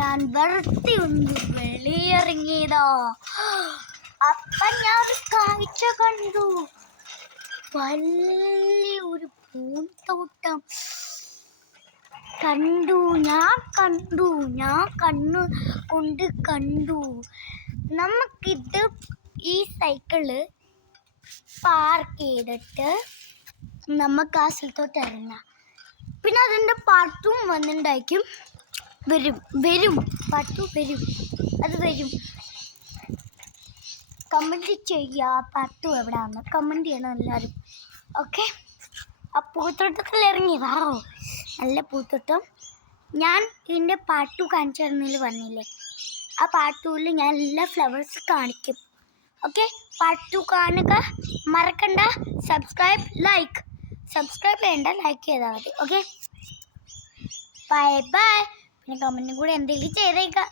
ഞാൻ വെറുതെ ഒന്ന് വെളിയിറങ്ങിയതാ. അപ്പം ഞാൻ കാഴ്ച കണ്ടു. വലിയൊരു പൂന്തോട്ടം കണ്ടു. ഞാൻ കണ്ണു കൊണ്ട് കണ്ടു. നമുക്കിത് ഈ സൈക്കിള് പാർക്ക് ചെയ്തിട്ട് നമുക്ക് ആ സ്ഥലത്തോട്ട് ഇറങ്ങാം. പിന്നെ അതിൻ്റെ പാട്ടും വന്നിട്ടുണ്ടായിരിക്കും. വരും പാട്ടു വരും. അത് വരും. കമൻറ്റ് ചെയ്യുക പാട്ടു എവിടെയാണെന്ന് കമൻറ്റ് ചെയ്യണം എല്ലാവരും. ഓക്കെ, ആ പൂത്തോട്ടത്തിൽ ഇറങ്ങി വാറോ. നല്ല പൂത്തോട്ടം. ഞാൻ ഇതിൻ്റെ പാട്ടു കാണിച്ചു തരുന്നതിൽ പറഞ്ഞില്ലേ, ആ പാട്ടുവിൽ ഞാൻ എല്ലാ ഫ്ലവേഴ്സ് കാണിക്കും. ഓക്കെ, പാട്ടു കാണുക മറക്കണ്ട. സബ്സ്ക്രൈബ് ചെയ്യണ്ട, ലൈക്ക് ചെയ്താൽ മതി. Okay, bye bye. പിന്നെ കമൻറ്റും കൂടെ എന്തെങ്കിലും ചെയ്തേക്കാം.